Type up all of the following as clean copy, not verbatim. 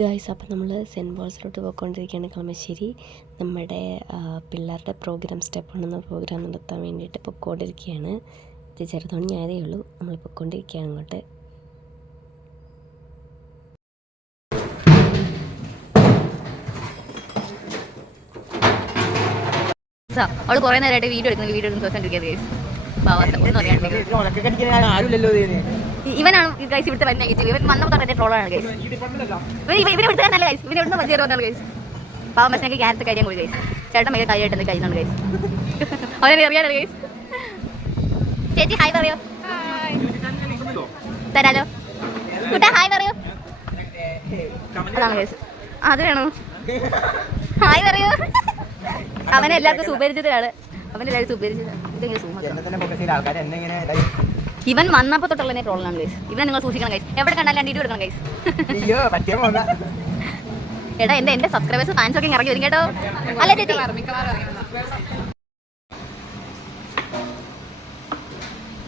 Guys, അപ്പോൾ നമ്മൾ cent പോൾസിലോട്ട് പോയിക്കൊണ്ടിരിക്കുകയാണ്. കളമശ്ശേരി നമ്മുടെ പിള്ളേരുടെ പ്രോഗ്രാം സ്റ്റെപ്പ് ഉണ്ടെന്ന പ്രോഗ്രാം നടത്താൻ വേണ്ടിയിട്ട് പൊയ്ക്കൊണ്ടിരിക്കുകയാണ്. ഇത് ചെറുതോണി ആയതേ ഉള്ളൂ, നമ്മൾ പൊയ്ക്കൊണ്ടിരിക്കുകയാണ് അങ്ങോട്ട്. അവള് കുറേ നേരമായിട്ട് വീഡിയോ എടുക്കുന്നു തോന്നിരിക്കുന്നത്. ഇവനാണ് ഗൈസ് ഇവിടുത്തെ വലിയ നെഗറ്റീവ്. ഇവൻ വന്നപ്പോൾ തന്നെ ട്രോളാണ് ഗൈസ്. ഇവനെ ഇവിടുത്തെ നല്ല ഗൈസ്. ഇവനെ ഇവിടുന്ന് വലിയ വന്നാണ് ഗൈസ്. പാവം ബസ്സിനൊക്കെ ക്യാരറ്റ് കഴിയാൻ പോയി ഗൈസ്. ചേട്ടൻ ഭയങ്കര കാര്യമായിട്ട് കഴിയുന്നുണ്ട് ഗൈസ്. അവനെ അറിയാലോ ഗൈസ്. ചേച്ചി ഹായ് പറയോ? തരാലോ കുട്ടാ, ഹായ് പറയോ? അതാണ് ഗൈസ്. അത് വേണോ? ഹായ് പറയോ? അവനെ എല്ലാവർക്കും സുപരിചിതരാണ്. ഇവൻ വന്നപ്പോ തൊട്ടുള്ള ട്രോളാണ് ഗൈസ്. ഇവനെ നിങ്ങൾ സൂക്ഷിക്കണം ഗൈസ്. എവിടെ കണ്ടാലും വീഡിയോ എടുക്കണം ഗൈസ്. എടാ എന്റെ സബ്സ്ക്രൈബേഴ്സ് ഫാൻസ് ഒക്കെ ഇറങ്ങി വരും കേട്ടോ. അല്ല ചേച്ചി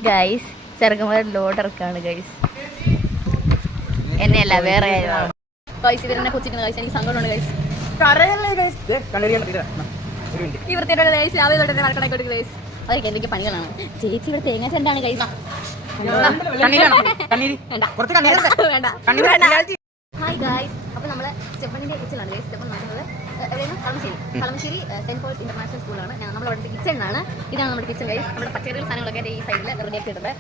ഗൈസ്, ചെറുക്കന്മാർ ലോഡ് ഇറക്കാണ് ഗൈസ്. എന്നെയല്ല വേറെ ഗൈസ്. ഇവരെന്നെ കൊച്ചിരിക്കുന്ന ഗൈസ്. എനിക്ക് സങ്കടമുണ്ട് ഗൈസ്. ഈ വൃത്തിയുടെ ഗൈസ് രാവിലെ തൊട്ട് തന്നെ വഴക്കണ ഗൈസ്. അവർക്ക് എന്തൊക്കെ പണികളാണ്. ചേച്ചി ഇവിടെ തേങ്ങ ചെണ്ടാണ് ഗൈസ്. ഹായ് ഗൈസ്, അപ്പോൾ നമ്മൾ സ്റ്റെപ്പണിന്റെ കിച്ചണിലാണ് ഗൈസ്. സ്റ്റെപ്പൺ നടക്കുന്നത് എവിടെയാണ്? കളമശ്ശേരി സെന്റ് പോൾസ് ഇന്റർനാഷണൽ സ്കൂളാണ്. നമ്മളവിടെ കിച്ചണാണ്. ഇതാണ് നമ്മുടെ കിച്ചൺ ഗൈസ്. നമ്മുടെ പച്ചക്കറികൾ സാധനങ്ങളൊക്കെ ഈ സൈഡിൽ റെഡിയാക്കി ഇടുന്നത്.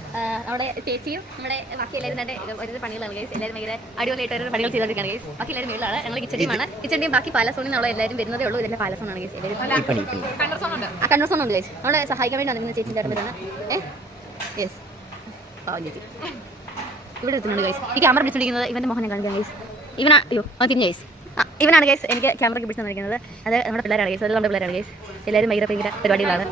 നമ്മുടെ ചേച്ചിയും നമ്മുടെ ബാക്കി എല്ലാവരും തന്നെ ഒരു പണികളാണ് ഗൈസ്. എല്ലാവരും ഭയങ്കര അടിപൊളിയായിട്ട് ഒരു പണികൾ ചെയ്തുകൊണ്ടിരിക്കുകയാണ് ഗൈസ്. ബാക്കി എല്ലാവരും വീട്ടിലാണ്. ഞങ്ങൾ കിച്ചണിയുമാണ്. കിച്ചണിയും ബാക്കി പാലസോണിൽ നിന്നുള്ള എല്ലാവരും വരുന്നതേ ഉള്ളൂ. ഇതിന്റെ പാലസോണാണ് ഗൈസ്. കണ്ണൂർ ഉണ്ട് ഗൈസ്. നമ്മളെ സഹായിക്കാൻ വേണ്ടി വന്നിരുന്ന ചേച്ചിൻ്റെ അടുത്താണ്. യെസ്, പാവം ചേച്ചി ഇവിടെ എത്തുന്നുണ്ട് ഗൈസ്. ഈ ക്യാമറ പിടിച്ചിരിക്കുന്നത് ഇവന്റെ മോഹനെ കാണിക്കാൻ ഗൈസ്. ഇവനാണ് തിരിഞ്ഞ ഗൈസ്. ഇവനാണ് ഗൈസ് എനിക്ക് ക്യാമറയ്ക്ക് പിടിച്ചു തന്നിരിക്കുന്നത്. അത് നമ്മുടെ പിള്ളേരാണ് ഗൈസ്. അത് നമ്മുടെ പിള്ളേരാണ് ഗൈസ്. എല്ലാവരും ഭയങ്കര പരിപാടികളാണ്.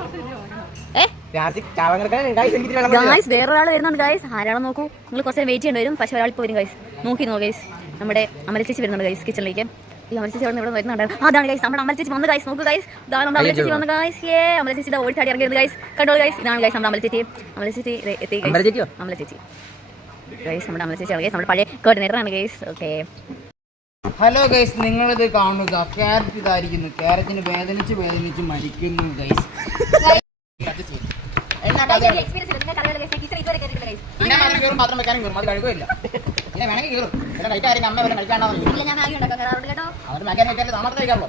ഗൈസ് വേറൊരാൾ വരുന്നുണ്ട് ഗൈസ്. ആരാണോ നോക്കൂ. നിങ്ങൾ കുറച്ച് വെയിറ്റ് ചെയ്യേണ്ടി വരും. പക്ഷേ ഒരാൾ ഇപ്പോൾ വരും ഗൈസ്. നോക്കി ഗൈസ്. നമ്മുടെ അമരച്ചേച്ചി വരുന്നുണ്ട് ഗൈസ് കിച്ചണിലേക്ക്. ഈ അമരച്ചേച്ചി അവിടെ ഇവിടെ വരുന്നുണ്ടായിരുന്നു. അതാണ് ഗൈസ് നമ്മുടെ അമരച്ചേച്ചി വന്ന് ഗൈസ്. നോക്കൂ ഗൈസ്. ഇതാണ് നമ്മുടെ അമരച്ചേച്ചി വന്ന് ഗൈസ്. അമരച്ചേച്ചി ഓടിച്ചാടി ഇറങ്ങിയത് ഗൈസ്. കണ്ടോളൂ ഗൈസ്. ഇതാണ് ഗൈസ് നമ്മുടെ അമരച്ചേച്ചി. അമരച്ചേച്ചി എത്തി അമരച്ചേച്ചി ഗൈസ്. നമ്മുടെ അമരച്ചേച്ചിയാണ് ഗൈസ്. നമ്മുടെ പഴയ കോർഡിനേറ്ററാണ് ഗൈസ്. ഓക്കെ, ഹലോ ഗൈസ്, നിങ്ങളിത് കാണുക. ക്യാരറ്റ് ഇതായിരിക്കുന്നു. ക്യാരറ്റിന് വേദനിച്ച് മരിക്കുന്നു ഗൈസ്. പാത്രം വെക്കാനും കയറും. അത് കഴുകില്ല. പിന്നെ വേണമെങ്കിൽ കയറും. പിന്നെ കഴിക്കായിരിക്കും. അമ്മ വരെ കഴിക്കാണ്ടോ അവർ മകൻ കഴിക്കാറ് താമസം കഴിക്കാറുള്ളൂ.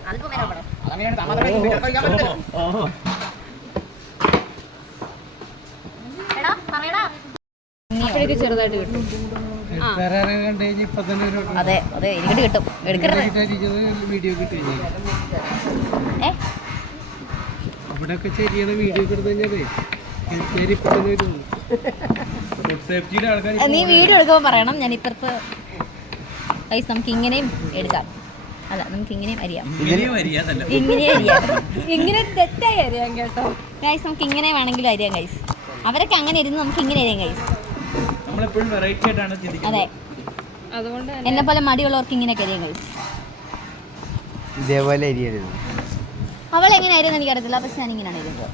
അതങ്ങനെയാണ് താമസം കഴിക്കാൻ പറ്റില്ല. ചെറുതായിട്ട് കിട്ടും. അതെ അതെ, എനിക്കിട്ട് കിട്ടും. നീ വീഡിയോ എടുക്കുമ്പോൾ പറയണം. ഞാൻ ഇപ്പുറത്ത് ഗൈസ് നമുക്ക് ഇങ്ങനെയും എടുക്കാം. അല്ല, നമുക്ക് ഇങ്ങനെയും അരിയാം. ഇങ്ങനെ തെറ്റായി അരിയാം കേട്ടോ ഗൈസ്. നമുക്ക് ഇങ്ങനെ വേണമെങ്കിലും അരിയാം ഗൈസ്. അവരൊക്കെ അങ്ങനെ ഇരുന്ന് നമുക്ക് ഇങ്ങനെ അരിയാം ഗൈസ്. അതെ, അതുകൊണ്ട് എന്നെ പോലെ മടിയുള്ളവർക്ക് ഇങ്ങനെയൊക്കെ അരിയാം ഗൈസ്. ഇതേപോലെ അരിയരുത്. അവൾ എങ്ങനെ ആയിരുന്നു എനിക്കറിയത്തില്ല, പക്ഷെ ഞാൻ ഇങ്ങനെയാണ് ഇരുന്നത്.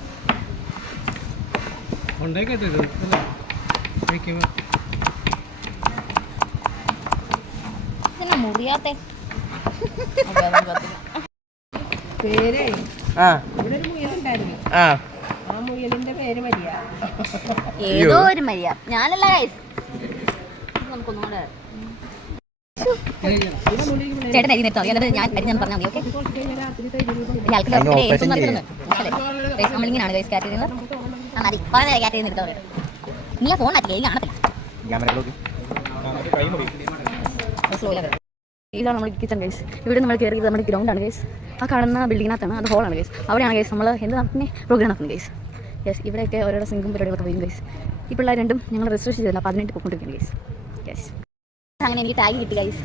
ഇതെന്നാ മുറിയാത്തെ ഏതോ ഒരു മരിയ. ഞാനല്ല ഗൈസ്. നമുക്കൊന്നുകൂടെ ചേട്ടൻ അരി നിർത്താം. എന്നിട്ട് ഞാൻ അരി ഞാൻ പറഞ്ഞാൽ മതി. ഓക്കെ, നമ്മളിങ്ങനെയാണ് ഗൈസ് ക്യാറ്റ് ചെയ്യുന്നത്. മതി, വളരെ ക്യാറ്റ് ചെയ്യുന്ന എടുത്താൽ നീ ഫോൺ ആക്കി കാണത്തില്ല. ഇതാണ് നമ്മുടെ കിച്ചൺ ഗൈസ്. ഇവിടെ നമ്മൾ കയറിയത് നമ്മുടെ ഗ്രൗണ്ടാണ് ഗൈസ്. ആ കാണുന്ന ബിൽഡിങ്ങിനകത്താണ്. അത് ഹോളാണ് ഗൈസ്. അവിടെയാണ് ഗൈസ് നമ്മൾ എന്ത് നടത്തുന്നത് പ്രോഗ്രാം നടത്തുന്നത് ഗൈസ്. യെസ്, ഇവിടെയൊക്കെ ഓരോരോ സിംഗും പരിപാടികളൊക്കെ പോയി ഗൈസ്. ഈ പിള്ളേർ രണ്ടും ഞങ്ങൾ രജിസ്ട്രേഷൻ ചെയ്തില്ല. അപ്പോൾ അതിനായിട്ട് പോയിക്കൊണ്ടിരിക്കുകയാണ് ഗൈസ്. യെസ്, അങ്ങനെ എനിക്ക് ടാഗ് കിട്ടി ഗൈസ്.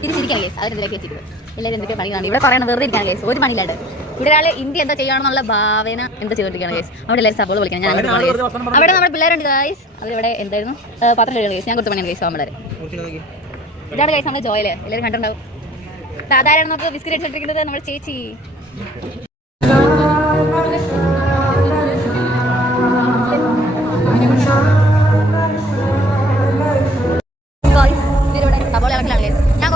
തിരിച്ചിരിക്കാൻ ഗൈസ്. അവരെന്തൊക്കെ എത്തിയത് എല്ലാവരും എന്തൊക്കെ പണികളാണ് ഇവിടെ പറയുന്നത്. വെറുതെ ഇരിക്കാൻ ഗൈസ്. ഒരു പണിയില്ലാണ്ട് ഇവിടെ ഒരാൾ ഇന്ത്യ എന്താ ചെയ്യണമെന്നുള്ള ഭാവന എന്താ ചെയ്തിരിക്കുകയാണ് ഗൈസ്. അവിടെ എല്ലാവരും സപ്പോർട്ട് വിളിക്കണം. ഞാൻ അവിടെ നമ്മുടെ പിള്ളേരുണ്ട് ഗൈസ്. അവരിവിടെ എന്തായിരുന്നു പാത്രം കഴിയുന്നത് ഗൈസ്. ഞാൻ കൊടുത്ത പണിയാണ് ഗൈസ്. നമ്മുടെ ഇതാണ് ഗൈസ് നമ്മുടെ ജോയില്. എല്ലാവരും കണ്ടിട്ടുണ്ടാവും. അതാരാണ് നമുക്ക് ബിസ്ക്കറ്റ് അടിച്ചിട്ടിരിക്കുന്നത്? നമ്മുടെ ചേച്ചി. സബോള ഇളക്കിലാണ് ഗൈസ്. ഞാൻ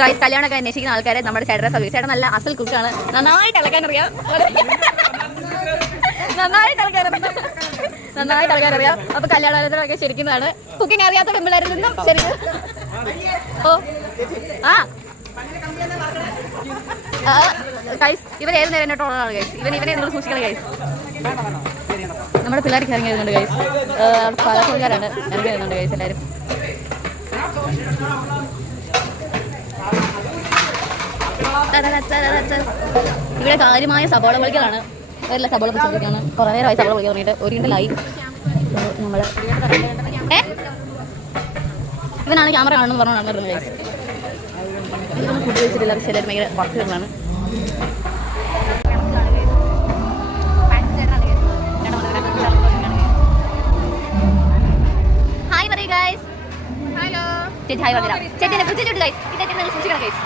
ഗൈസ് കല്യാണമൊക്കെ അന്വേഷിക്കുന്ന ആൾക്കാരെ നമ്മുടെ ചേട്ടനെ സർവീസ് ചേട്ടൻ നല്ല അസൽ കുക്കാണ്, നന്നായിട്ട് ഇളക്കാൻ അറിയാം, നന്നായിട്ട് ഇളക്കാൻ അറിയാം. അപ്പൊ കല്യാണാലോചനയൊക്കെ ശരിക്കുന്നതാണ്. കുക്കിംഗ് അറിയാത്ത പെമ്പിള്ളേരിൽ നിന്നും ശരി. ഓ ആ ഗൈസ് ഇവൻ ഏത് നേരം ടോളാണ് ഗൈസ്, ഇവനെ നിങ്ങൾ സൂക്ഷിക്കണം ഗൈസ്. നമ്മുടെ പിള്ളേർക്ക് ഇറങ്ങി വരുന്നുണ്ട് ഗൈസ്, പാലക്കാടുകാരാണ് ഇറങ്ങി വരുന്നുണ്ട് ഗൈസ് എല്ലാവരും. ഇവിടെ കാര്യമായ സബോള പൊളിക്കലാണ്, വേറെ സബോള പൊളിച്ചാണ്. കുറേ നേരമായി സബോള പൊളിക്കാൻ തുടങ്ങിയിട്ട് ഒരു കിണ്ടലായി. നമ്മൾ ഇവനാണ് ക്യാമറ കാണുമെന്ന് പറഞ്ഞു നടന്നിരുന്നത് ഗൈസ്. ഇതൊന്നും ഫുഡ് വെച്ചിട്ടില്ല, പക്ഷേ എല്ലാവരും ഭയങ്കര വർക്ക് വരുന്നതാണ്. ഹായ് പറയൂ ഗൈസ്. ഹലോ ചേച്ചി ഹായ് പറഞ്ഞില്ല. ചേച്ചിനെ പിടിച്ചിട്ട് ഗൈസ്, ഈ ചേച്ചിനെ സൂക്ഷിക്കണം ഗൈസ്.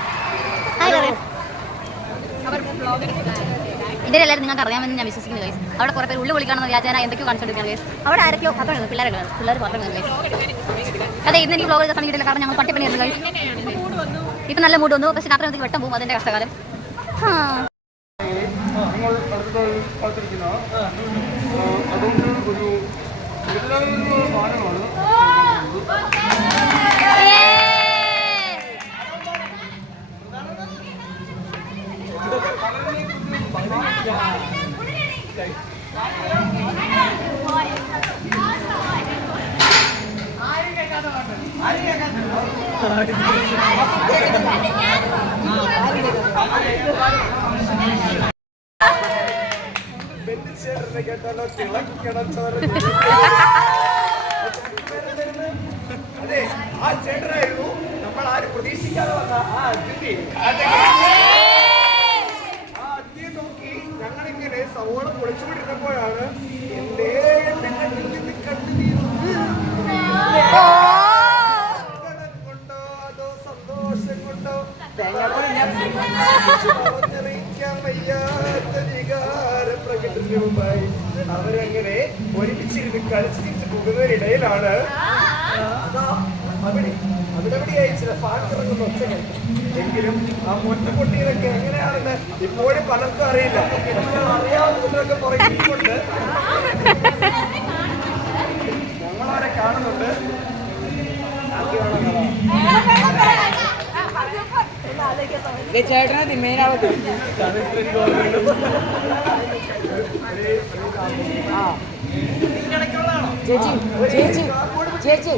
ഹായ് പറയൂ. ഇതിൻ്റെ എല്ലാവരും നിങ്ങൾക്ക് അറിയാമെന്ന് ഞാൻ വിശ്വസിക്കുന്നു ഗൈസ്. അവിടെ കുറേ പേര് ഉള്ളു വിളിക്കണമെന്ന് വ്യാജന എന്തൊക്കെയോ കാണിച്ചുകൊണ്ടിരിക്കുകയാണ് ഗൈസ്. അവിടെ ആരൊക്കെയോ പത്രമാണ്, പിള്ളേർ പത്രമാണ് ഗൈസ്. അതെ, ഇന്ന് എനിക്ക് വ്ലോഗ് സമയത്തില്ല, കാരണം ഞങ്ങൾ പട്ടിപ്പണിയായിരുന്നു ഗൈസ്. ഇപ്പം നല്ല മൂഡ് വന്നു, പക്ഷേ രാത്രി വെട്ടം പോകും, അതിൻ്റെ കഷ്ടകാലം. അതെ, ആ ചേട്ടനായിരുന്നു നമ്മൾ ആരും പ്രതീക്ഷിക്കാതെ വന്ന ആ അതിഥി. ആ അതിഥിയെ നോക്കി ഞങ്ങളിങ്ങനെ സവോള പൊളിച്ചുകൊണ്ടിരുന്നപ്പോഴാണ് എന്റെ കൊണ്ടോ അതോ സന്തോഷം കൊണ്ടോ പറഞ്ഞറിയിക്കാൻ വയ്യാത്ത വികാര പ്രകടനവുമായി അവരങ്ങനെ ഒരുമിച്ചിരുന്ന് കളിച്ചു തിരിച്ചു പോകുന്നതിനിടയിലാണ് അവിടെവിടെയായി ചില ഫാക്ടറുകൾ ഒച്ചകൾ. എങ്കിലും ആ മൊറ്റ പൊട്ടിയതൊക്കെ എങ്ങനെയാണെന്ന് ഇപ്പോഴും പലർക്കും അറിയില്ല. അറിയാവുന്നതൊക്കെ പുറകിക്കൊണ്ട് ഞങ്ങളവരെ കാണുന്നുണ്ട്. ചേട്ടനെ തിമ്മേനാവത്ത് ചേച്ചി ചേച്ചി ചേച്ചി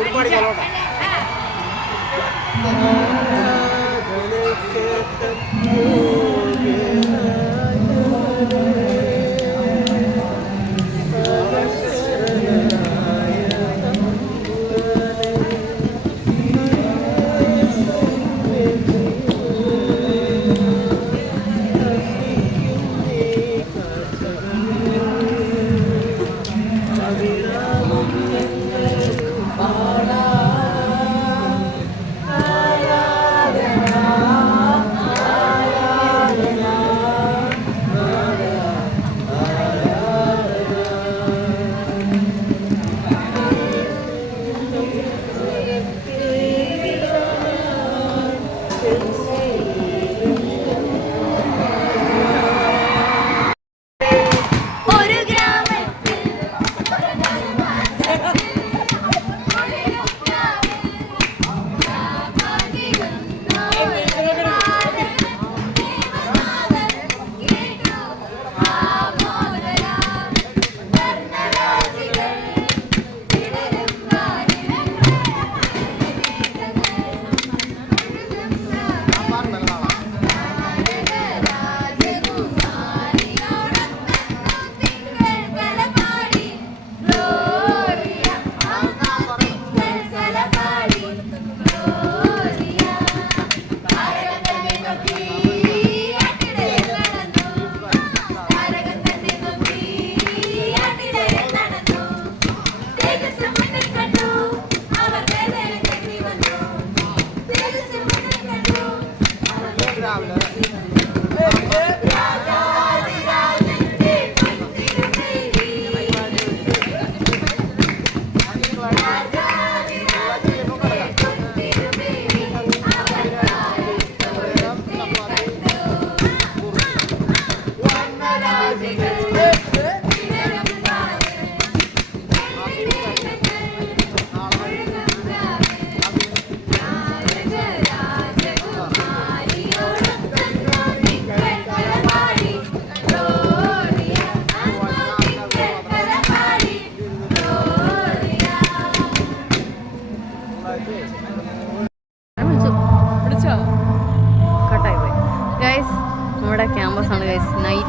ഒരുപാട് കൊള്ളോട്ടെ.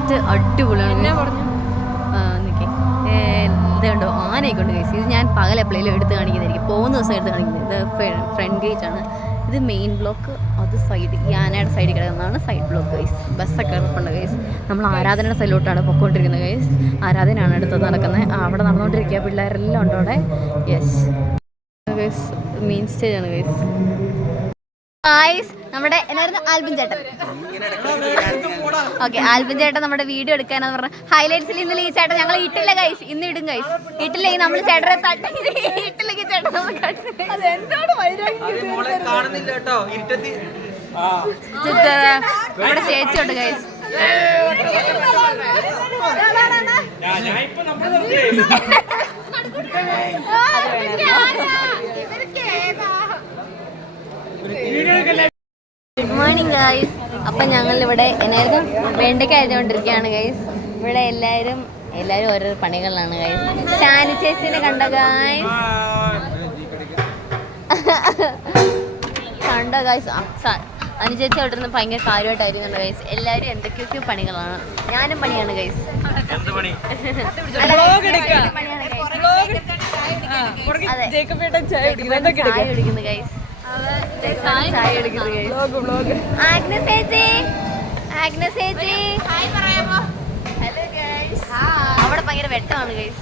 സെറ്റ് അടിപൊളിയാണ്. നിൽക്കേ ഇതുണ്ടോ ആനയൊക്കെ ഉണ്ട് ഗൈസ്. ഇത് ഞാൻ പകൽ എപ്പോഴേലും എടുത്ത് കാണിക്കുന്നതായിരിക്കും, പോകുന്ന ദിവസം എടുത്ത് കാണിക്കുന്നത്. ഇത് ഫ്രണ്ട് ഗേറ്റ് ആണ്. ഇത് മെയിൻ ബ്ലോക്ക്, അത് സൈഡ് ഈ ആനയുടെ സൈഡിൽ കിടക്കുന്നതാണ് സൈഡ് ബ്ലോക്ക് ഗൈസ്. ബസ്സൊക്കെ കിടപ്പുണ്ട് ഗൈസ്. നമ്മൾ ആരാധനയുടെ സൈഡിലോട്ടാണ് പൊക്കോണ്ടിരിക്കുന്നത് ഗൈസ്. ആരാധനയാണ് അടുത്ത് നടക്കുന്നത്. അവിടെ നടന്നുകൊണ്ടിരിക്കുക, പിള്ളേരെല്ലാം ഉണ്ട് അവിടെ. യെസ് ഗൈസ്, മെയിൻ സ്റ്റേജ് ആണ് ഗൈസ്. നമ്മുടെ എന്നായിരുന്നു ആൽബിൻ ചേട്ടൻ. ഓക്കെ, ആൽബിൻ ചേട്ടൻ നമ്മുടെ വീഡിയോ എടുക്കാനെന്ന് പറഞ്ഞ ഹൈലൈറ്റ്സിൽ ഇന്നലെ ഈ ചേട്ടൻ ഞങ്ങൾ ഇട്ടില്ല ഗൈസ്, ഇന്ന് ഇടും ഗൈസ്. ഇട്ടില്ലെങ്കിൽ നമ്മൾ ചേട്ടനെ ഇട്ടില്ലെങ്കിൽ ചേട്ടൻ നമ്മുടെ ചേച്ചിയുണ്ട് ഗൈസ്. Good morning guys. അപ്പം ഞങ്ങളിവിടെ എന്നായിരുന്നു വെണ്ടയ്ക്ക അരിഞ്ഞുകൊണ്ടിരിക്കുകയാണ് ഗൈസ്. ഇവിടെ എല്ലാവരും ഓരോരോ പണികളിലാണ് ഗൈസ്. ഷാനി ചേച്ചിനെ കണ്ടോ ഗൈസ്? കണ്ടോ ഗൈസ്? അനുചേച്ചി അവിടെ നിന്ന് ഭയങ്കര കാര്യമായിട്ടായിരിക്കുന്നുണ്ട് ഗൈസ്. എല്ലാവരും എന്തൊക്കെയൊക്കെയോ പണികളാണ്. ഞാനും പണിയാണ് ഗൈസ്. ചായ കുടിക്കുന്നു ഗൈസ്. അവിടെ ഭയങ്കര വെട്ടമാണ് ഗൈസ്.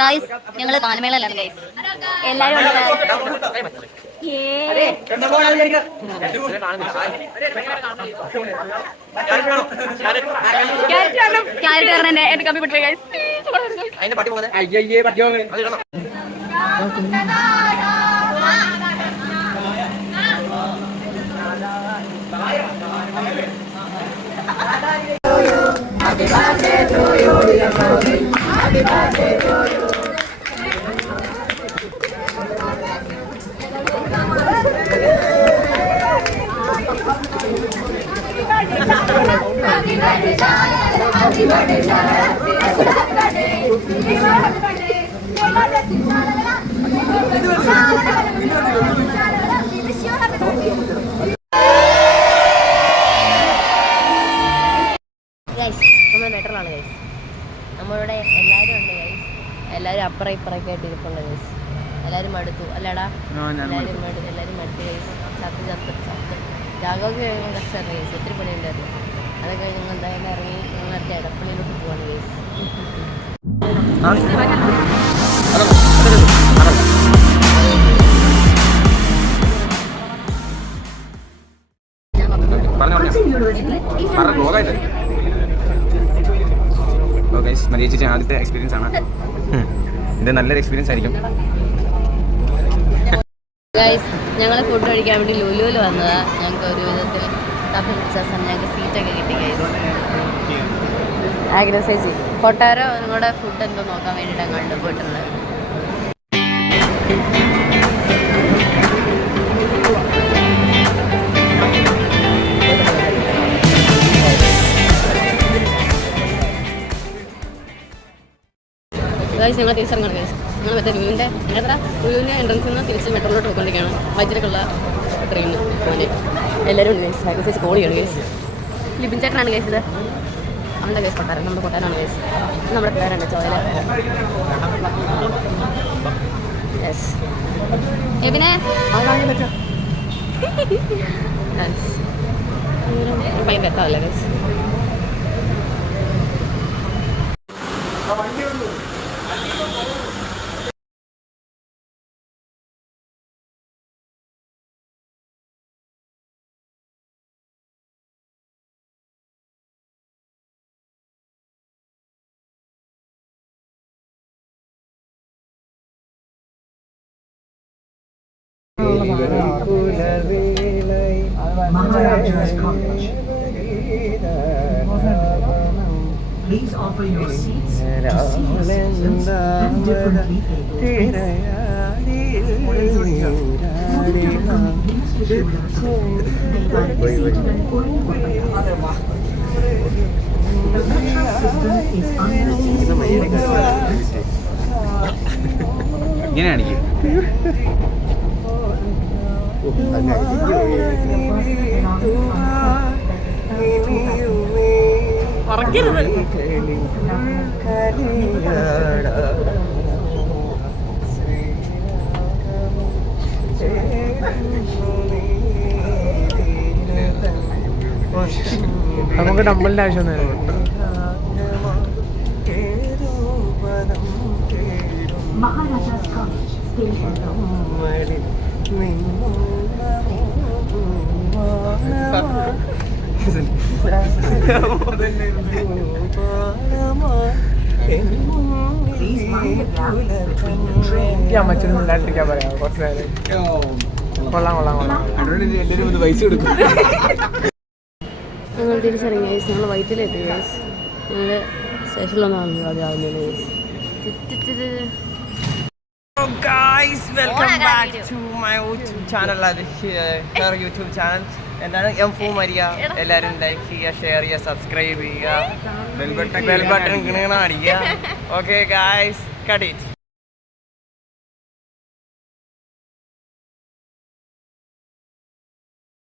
ഗൈസ് ഞങ്ങള് ഗാനമേളയിലാണ് ഗൈസ്. എല്ലാരും എന്റെ കമ്പി പെട്ടു guys. Happy birthday to you, dear Rosie. Happy birthday to you. Happy birthday, Shara. Happy birthday, Shara. Happy birthday. Happy birthday. Guys നമ്മൾ മെട്രോളാണ് ഗൈസ്. നമ്മളിവിടെ എല്ലാവരും ഉണ്ട് ഗൈസ്. എല്ലാവരും അപ്പുറം ഇപ്പുറമൊക്കെ ആയിട്ട് ഇരിപ്പുണ്ട് ഗൈസ്. എല്ലാവരും മടുത്തു അല്ലടാ? എല്ലാവരും മടുത്തു ഗൈസ്. ചത്ത് ജാഗോക്ക് കഴിയുമ്പോൾ കഷ്ടമായിരുന്നു ഗൈസ്. ഒത്തിരി പണിയുണ്ടായിരുന്നു. അതൊക്കെ ഞങ്ങൾ എന്തായാലും ഇറങ്ങി ഞങ്ങൾ അടുത്ത എടപ്പള്ളിയിലോട്ട് പോവാണ് ഗൈസ്. മരിയ ചേച്ചി ആദ്യത്തെ എക്സ്പീരിയൻസ് ആണ്. ഇത് നല്ലൊരു എക്സ്പീരിയൻസ് ആയിരിക്കും. ഗൈസ് ഞങ്ങൾ ഫുഡ് കഴിക്കാൻ വേണ്ടി ലുലുവിൽ വന്നതാണ്. ഞങ്ങൾക്ക് ഒരു വിധത്തിൽ തപ്പി പിടിച്ചാൽ ഞങ്ങൾക്ക് സീറ്റൊക്കെ കിട്ടി ഗൈസ്. ആഗ്രഹ ചേച്ചി കൊട്ടാരോ നിങ്ങളുടെ ഫുഡ് എന്തോ നോക്കാൻ വേണ്ടിയിട്ടാണ് കണ്ടുപോയിട്ടുള്ളത്. ഗൈസ് ഞങ്ങൾ തിരിച്ചിറങ്ങണം ഗൈസ്. ഞങ്ങൾ മറ്റേ ലുലുവിൻ്റെ എൻട്രൻസിൽ നിന്ന് തിരിച്ച് മെട്രോയിലോട്ട് പോയിക്കൊണ്ടിരിക്കുകയാണ്. വൈദ്യുതിക്കുള്ള ട്രെയിനിന് പോകാൻ എല്ലാവരും ഉണ്ട് ഗൈസ്. ആഗ്രഹ ചേച്ചി കോളിയാണ് ഗൈസ്. ലിബിൻ ചേട്ടനാണ് ഗൈസ്. ഇത് അവൻ്റെ ഗൈസ് കൊട്ടാരം, നമ്മുടെ കൊട്ടാരമാണ് ഗൈസ്. നമ്മുടെ പേരുണ്ട് ചോല. യെസ് എബിനെ ഭയങ്കര വെട്ടമല്ലേ guys. Please offer your seats to senior citizens and differently abled people. The metro system is under ഇങ്ങനെയാണെങ്കിൽ നമുക്ക് ഡമ്പലിന്റെ ആവശ്യമൊന്നും Maharaja's College, Station. Please mind the gap between the train. അമ്മച്ചനും മിണ്ടാണ്ടിരിക്കാൻ പറയാം കുറച്ച് നേരം. കൊള്ളാം കൊള്ളാം കൊള്ളാം. എല്ലാവരും ഒന്ന് പൈസ കൊടുക്കും. ഞങ്ങൾ തിരിച്ചറിഞ്ഞ ഗൈസ്, ഞങ്ങൾ വൈറ്റിലെത്തി ഗൈസ്. ഞങ്ങൾ സ്റ്റേഷനിലൊന്നും വന്നു രാവിലെ guys. Guys, welcome back to my YouTube channel. YouTube channel എന്താണ് M4 മരിയ. എല്ലാവരും ലൈക്ക് ചെയ്യുക, ഷെയർ ചെയ്യുക, സബ്സ്ക്രൈബ് ചെയ്യുക, ബെൽ ബട്ടൺ അടിക്കുക. Okay guys, cut it.